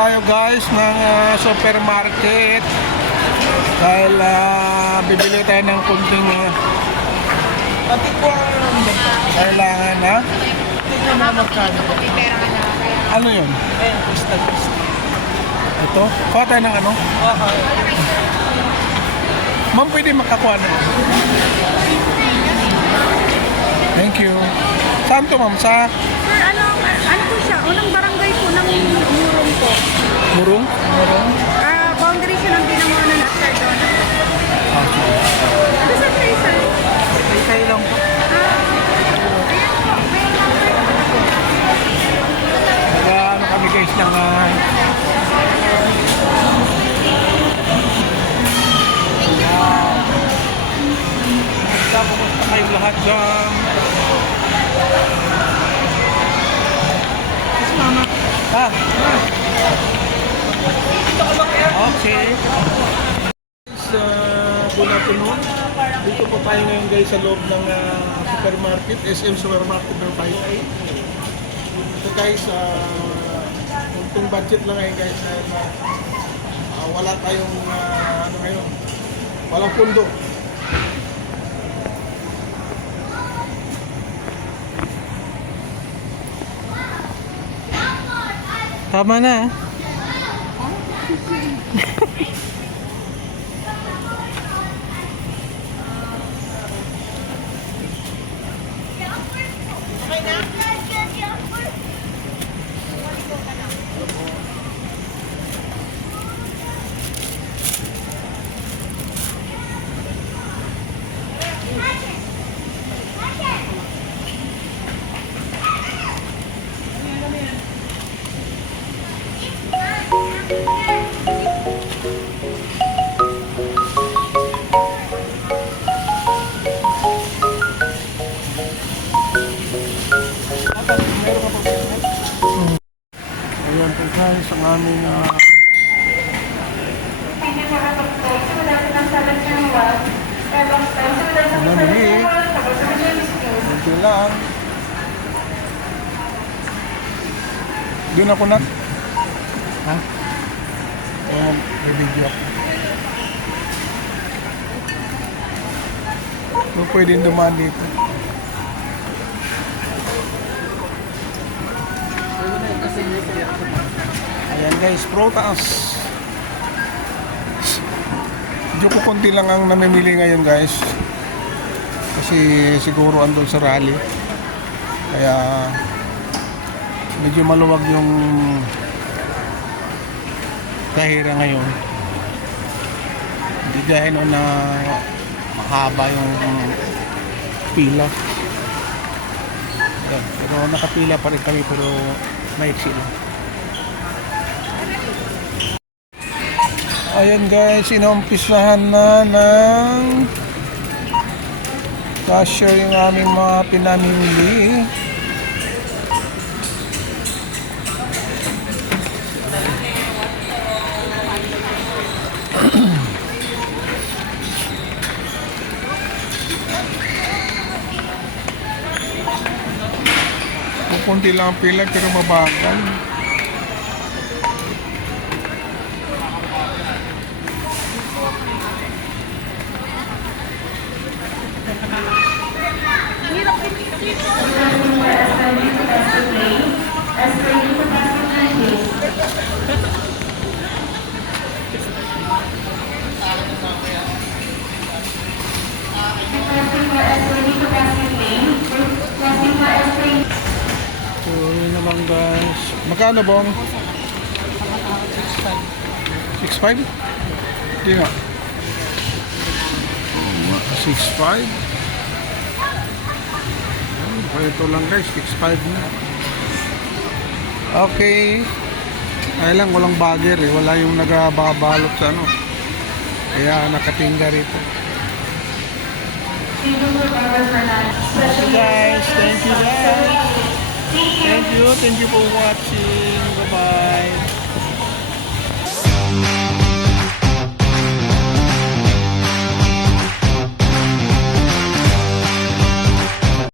tayo guys ng supermarket dahil bibili tayo ng kunting pati po kailangan na ito na magkano. Ano yun? Ito? Kuha tayo ng ano? Ma'am, pwede makakuha na. Thank you. Saan to, ma'am? Sa? Sir, ano po siya? Unang barangay po ng Murong po. Murong? Murong? Boundary siya ng Binangonan at Cardona. Okay. Ano sa kayo, sir? Kayo lang po. Ano kami guys ng kumusta kayong lahat dyan? Yes, mama. Okay. Good afternoon. Dito po tayo ngayon guys sa loob ng supermarket, SM Supermarket ng Taytay. Ito guys, kung budget lang ngayon guys, wala tayong ano ngayon, walang pundo. Tama na. Ayan po guys, ang aming namili. Ito lang. Doon ako na. Ha? Ayan, may video ako. So, pwedeng dumaan dito. Ayan guys, prutas. Medyo ko konti lang ang namimili ngayon guys. Kasi siguro andun sa rally. Kaya medyo maluwag yung kahira ngayon. Hindi gaya noon na mahaba yung pila. Ayan, pero nakapila pa rin kami pero maiksi lang. Ayan guys, inumpisahan na ng cashier yung aming mga pinamimili. Kunti lang ang pila pero mabagal. So, yun naman guys. Magkano bong? 6.5? Hindi nga. 6.5? Ito lang guys, 6.5 na. Okay. Ay lang, walang bagger eh. Wala yung nagababalot sa ano. Kaya nakatingga rito. Okay guys, thank you guys. Thank you for watching. Bye bye.